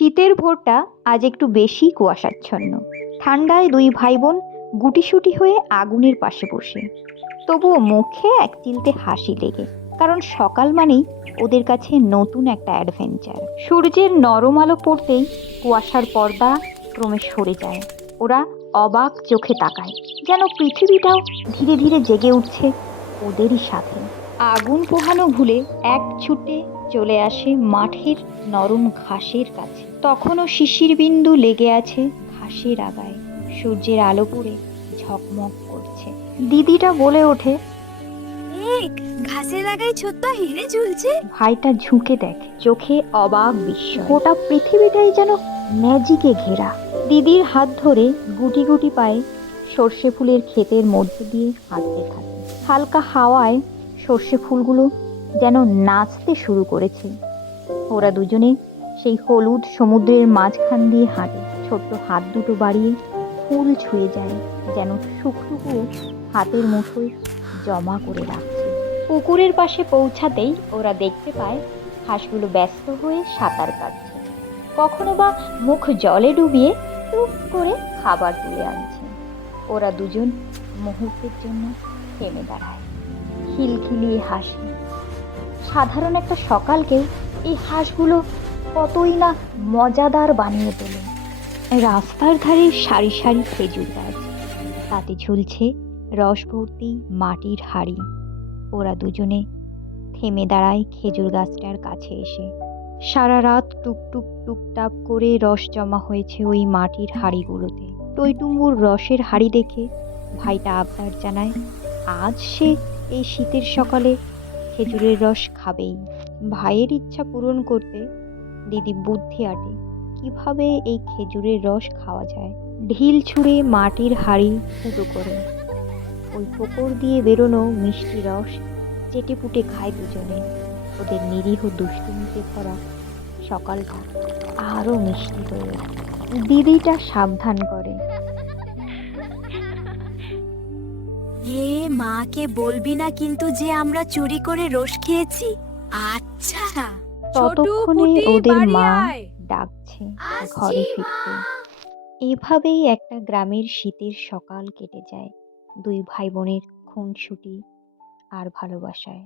শীতের ভোরটা আজ একটু বেশি কুয়াশাচ্ছন্ন। ঠান্ডায় দুই ভাই বোন গুটিসুটি হয়ে আগুনের পাশে বসে। তবুও মুখে এক চিলতে হাসি লেগে, কারণ সকাল মানেই ওদের কাছে নতুন একটা অ্যাডভেঞ্চার। সূর্যের নরম আলো পড়তেই কুয়াশার পর্দা ক্রমে সরে যায়। ওরা অবাক চোখে তাকায়, যেন পৃথিবীটাও ধীরে ধীরে জেগে উঠছে ওদেরই সাথে। আগুন পোহানো ভুলে এক ছুটে চলে আসে মাঠের নরম ঘাসের কাছে। তখনও শিশির বিন্দু লেগে আছে ঘাসের আগায়, সূর্যের আলো পড়ে ঝকমক করছে। দিদিটা বলে ওঠে, দেখ, ঘাসের আগায় ছোট্ট হিরে ঝুলছে। ভাইটা ঝুঁকে দেখে, চোখে অবাক বিস্ময়। গোটা পৃথিবীটাই যেন ম্যাজিকে ঘেরা। দিদির হাত ধরে গুটি গুটি পায়ে সর্ষে ফুলের ক্ষেতের মধ্যে দিয়ে হাঁটতে থাকে। হালকা হাওয়ায় সর্ষে ফুলগুলো যেন নাচতে শুরু করেছে। ওরা দুজনে সেই হলুদ সমুদ্রের মাঝখান দিয়ে হাঁটে, ছোট্ট হাত দুটো বাড়িয়ে ফুল ছুঁয়ে যায়, যেন সুখটুকু হাতের মুঠোয় জমা করে রাখছে। পুকুরের পাশে পৌঁছাতেই ওরা দেখতে পায় হাঁসগুলো ব্যস্ত হয়ে সাঁতার কাটছে, কখনো বা মুখ জলে ডুবিয়ে টুক করে খাবার তুলে আনছে। ওরা দুজন মুহূর্তের জন্য থেমে দাঁড়ায়, খিলখিলিয়ে হাসে। সাধারণ একটা সকালকে এই হাঁসগুলো কতই না মজাদার বানিয়ে তোলে। রাস্তার ধারে সারি সারি খেজুর গাছ, তাতে ঝুলছে রস ভর্তি মাটির হাঁড়ি। ওরা দুজনে থেমে দাঁড়ায় খেজুর গাছটার কাছে এসে। সারা রাত টুকটুক টুকটাপ করে রস জমা হয়েছে ওই মাটির হাঁড়িগুলোতে। টইটুম্বুর রসের হাঁড়ি দেখে ভাইটা আবদার জানায়, আজ সে এই শীতের সকালে খেজুরের রস খাবেই। ভাইয়ের ইচ্ছা পূরণ করতে দিদি বুদ্ধি আটে কিভাবে এই খেজুরের রস খাওয়া যায়। ঢিল ছুঁড়ে মাটির হাঁড়ি ফুটো করে ওই পুকুর দিয়ে বেরোনো মিষ্টি রস চেটে পুটে খায় দুজনে। ওদের নিরীহ দুষ্টুমিতে ভরা সকালটা আরো মিষ্টি হয়ে ওঠে। দিদিটা সাবধান করে, হে, মাকে বলবি না কিন্তু যে আমরা চুরি করে রস খেয়েছি। আচ্ছা। ততক্ষণে ওদের মা ডাকছে ঘরে ফিরতে। এভাবেই একটা গ্রামের শীতের সকাল কেটে যায়, দুই ভাই বোনের খুনসুটি আর ভালোবাসায়।